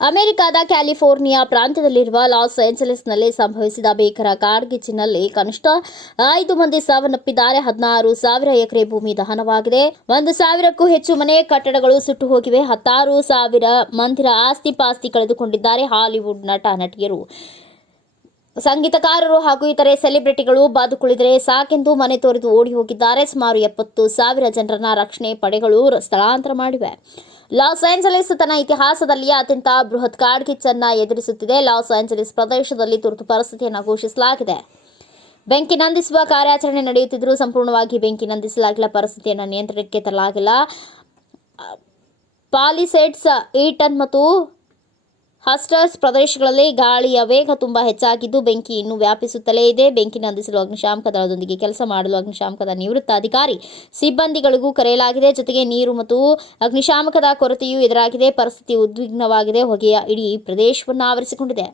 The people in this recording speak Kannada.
ಅಮೆರಿಕದ ಕ್ಯಾಲಿಫೋರ್ನಿಯಾ ಪ್ರಾಂತ್ಯದಲ್ಲಿರುವ ಲಾಸ್ ಏಂಜಲೀಸ್ನಲ್ಲಿ ಸಂಭವಿಸಿದ ಭೀಕರ ಕಾಡ್ಗಿಚ್ಚಿನಲ್ಲಿ ಕನಿಷ್ಠ ಐದು ಮಂದಿ ಸಾವನ್ನಪ್ಪಿದ್ದಾರೆ. ಹದಿನಾರು ಸಾವಿರ ಎಕರೆ ಭೂಮಿ ದಹನವಾಗಿದೆ. ಒಂದು ಸಾವಿರಕ್ಕೂ ಹೆಚ್ಚು ಮನೆ ಕಟ್ಟಡಗಳು ಸುಟ್ಟು ಹೋಗಿವೆ. ಹತ್ತಾರು ಸಾವಿರ ಮಂದಿರ ಆಸ್ತಿ ಪಾಸ್ತಿ ಕಳೆದುಕೊಂಡಿದ್ದಾರೆ. ಹಾಲಿವುಡ್ ನಟ, ನಟಿಯರು, ಸಂಗೀತಕಾರರು ಹಾಗೂ ಇತರೆ ಸೆಲೆಬ್ರಿಟಿಗಳು ಬಾದುಕುಳಿದರೆ ಸಾಕೆಂದು ಮನೆ ತೊರೆದು ಓಡಿ ಹೋಗಿದ್ದಾರೆ. ಸುಮಾರು ಎಪ್ಪತ್ತು ಸಾವಿರ ಜನರನ್ನ ರಕ್ಷಣೆ ಪಡೆಗಳು ಸ್ಥಳಾಂತರ ಮಾಡಿವೆ. ಲಾಸ್ ಏಂಜಲೀಸ್ ತನ್ನ ಇತಿಹಾಸದಲ್ಲಿ ಅತ್ಯಂತ ಬೃಹತ್ ಕಾಡ್ಗಿಚ್ಚನ್ನ ಎದುರಿಸುತ್ತಿದೆ. ಲಾಸ್ ಏಂಜಲೀಸ್ ಪ್ರದೇಶದಲ್ಲಿ ತುರ್ತು ಪರಿಸ್ಥಿತಿಯನ್ನು ಘೋಷಿಸಲಾಗಿದೆ. ಬೆಂಕಿ ನಂದಿಸುವ ಕಾರ್ಯಾಚರಣೆ ನಡೆಯುತ್ತಿದ್ದರೂ ಸಂಪೂರ್ಣವಾಗಿ ಬೆಂಕಿ ನಂದಿಸಲಾಗಿಲ್ಲ. ಪರಿಸ್ಥಿತಿಯನ್ನು ನಿಯಂತ್ರಣಕ್ಕೆ ತರಲಾಗಿಲ್ಲ. ಪಾಲಿಸೆಟ್ಸ್, ಈಟನ್ ಮತ್ತು ಹಸ್ಟರ್ಸ್ ಪ್ರದೇಶಗಳಲ್ಲಿ ಗಾಳಿಯ ವೇಗ ತುಂಬಾ ಹೆಚ್ಚಾಗಿದ್ದು ಬೆಂಕಿ ಇನ್ನೂ ವ್ಯಾಪಿಸುತ್ತಲೇ ಇದೆ. ಬೆಂಕಿ ನಂದಿಸಲು ಅಗ್ನಿಶಾಮಕ ದಳದೊಂದಿಗೆ ಕೆಲಸ ಮಾಡಲು ಅಗ್ನಿಶಾಮಕದ ನಿವೃತ್ತ ಅಧಿಕಾರಿ ಸಿಬ್ಬಂದಿಗಳಿಗೂ ಕರೆಯಲಾಗಿದೆ. ಜೊತೆಗೆ ನೀರು ಮತ್ತು ಅಗ್ನಿಶಾಮಕದ ಕೊರತೆಯೂ ಎದುರಾಗಿದೆ. ಪರಿಸ್ಥಿತಿ ಉದ್ವಿಗ್ನವಾಗಿದೆ. ಹೊಗೆಯ ಇಡೀ ಪ್ರದೇಶವನ್ನು ಆವರಿಸಿಕೊಂಡಿದೆ.